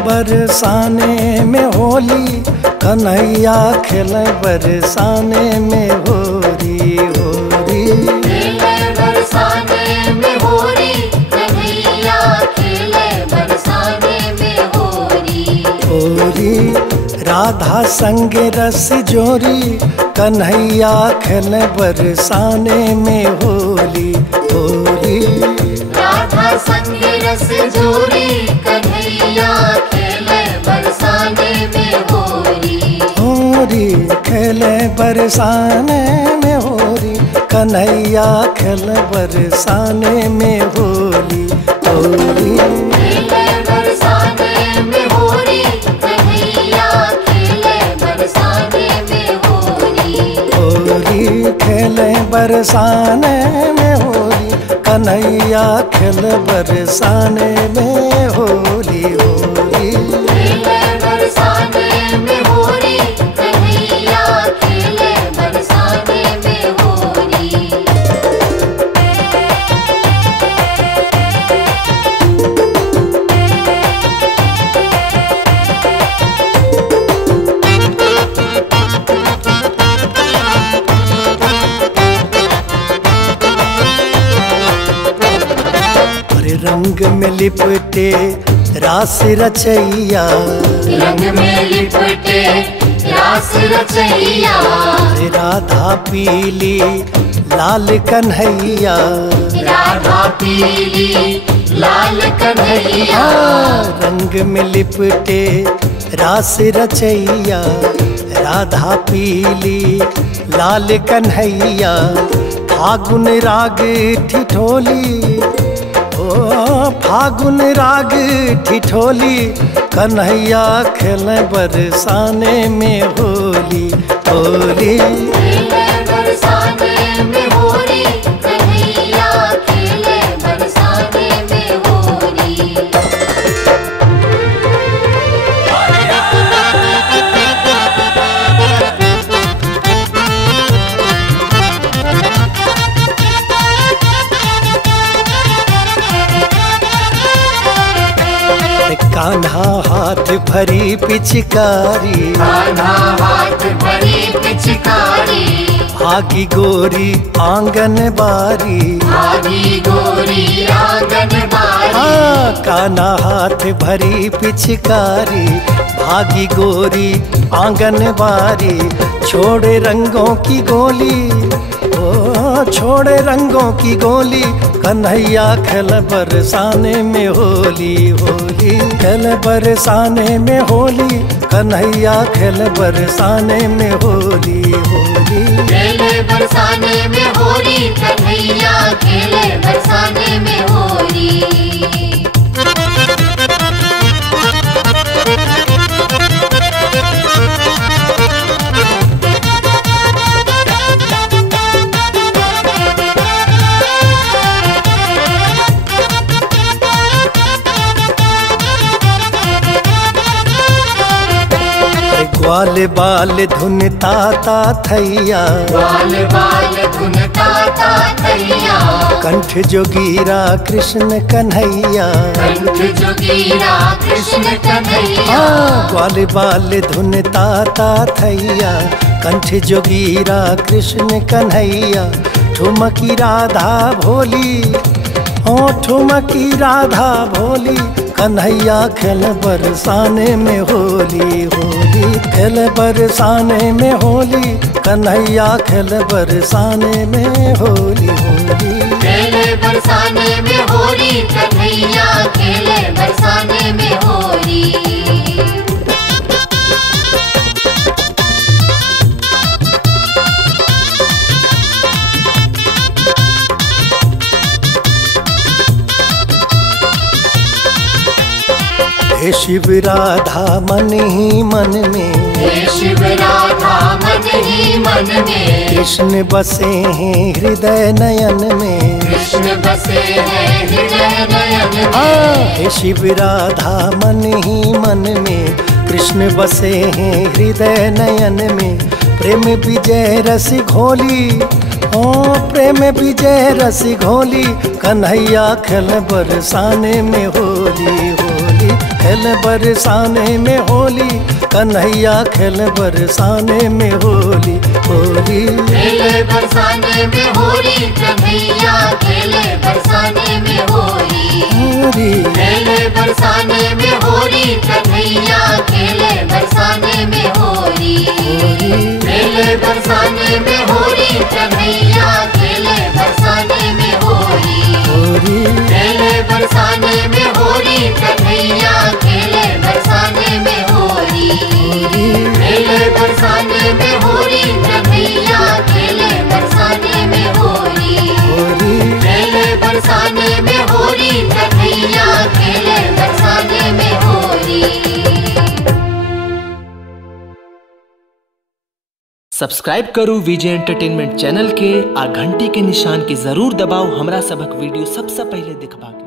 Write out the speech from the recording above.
बरसाने में होली, कन्हैया खेले बरसाने में होरी होरी। खेले बरसाने में होरी, कन्हैया खेले बरसाने में होरी होरी। राधा संग रस जोरी, कन्हैया खेले बरसाने में होली होली। राधा संग रस जोरी, कन्हैया खेले बरसाने में होली होरी। खेले बरसाने में होरी, कन्हैया खेले बरसाने में होली होली। खेले बरसाने में होरी, कन्हैया खेले बरसाने में होली होरी। खेले बरसाने में होली, कन्हैया खेले बरसाने में होली होली। खेले बरसाने में होरी, कन्हैया खेले बरसाने में होली। रंग में लिपटे रास रचैया, रंग में लिपटे रास रचैया। राधा पीली लाल कन्हैया, राधा पीली लाल कन्हैया। रंग में लिपटे रास रचैया, राधा पीली लाल कन्हैया। फागुन राग ठिठोली, फागुन राग ठिठोली, कन्हैया खेले बरसाने में होली होली। खेले बरसाने में होली, कन्हैया खेले बरसाने में होली कान्हा हाथ भरी पिचकारी, कान्हा हाथ भरी पिचकारी। भागी गोरी आंगन बारी, भागी गोरी आंगन बारी। कान्हा हाथ भरी पिचकारी, भागी गोरी आंगन बारी। छोड़े रंगों की गोली, ओ छोड़े रंगों की गोली, कन्हैया खेल बरसाने में होली होली। खेल बरसाने में होली, कन्हैया खेल बरसाने में होली होली। खेले बरसाने में होली, कन्हैया खेले बरसाने में होली। ग्वाल बाल धुन ताता थैया, ग्वाल बाल धुन ताता थैया। कंठ जोगीरा कृष्ण कन्हैया, कंठ जोगीरा कृष्ण कन्हैया। ग्वाल बाल धुन ताता थैया, कंठ जोगीरा कृष्ण कन्हैया। ठुमकी राधा भोली, ओ ठुमकी राधा भोली, कन्हैया खेल बरसाने में होली होली। खेल बरसाने में होली, कन्हैया खेल बरसाने में होली होली। खेले बरसाने में होली, कन्हैया खेले बरसाने में होली हे शिव राधा मन ही मन में, हे शिव राधा मन ही मन में। कृष्ण बसे हैं हृदय नयन में, कृष्ण बसे हैं हृदय नयन में। हे शिव राधा मन ही मन में, कृष्ण बसे हैं हृदय नयन में। प्रेम विजय रस घोली, ओ प्रेम विजय रस घोली, कन्हैया खेल बरसाने में होली होली। खेल बरसाने में होली, कन्हैया खेल बरसाने में होली। होली खेले बरसाने में होली, कन्हैया खेले बरसाने में होली। होली खेले बरसाने में होली, कन्हैया खेले बरसाने में होली। खेले बरसाने में होली, कन्हैया खेले बरसाने में होली। खेले बरसाने में होली, कन्हैया खेले बरसाने में होली। खेले बरसाने में होली, कन्हैया खेले बरसाने में होली। खेले बरसाने में होली, कन्हैया खेले बरसाने में होली। सब्सक्राइब करू विजय एंटरटेनमेंट चैनल के आ घंटी के निशान के जरूर दबाओ हमरा सबक वीडियो सबसे पहले देखबाक।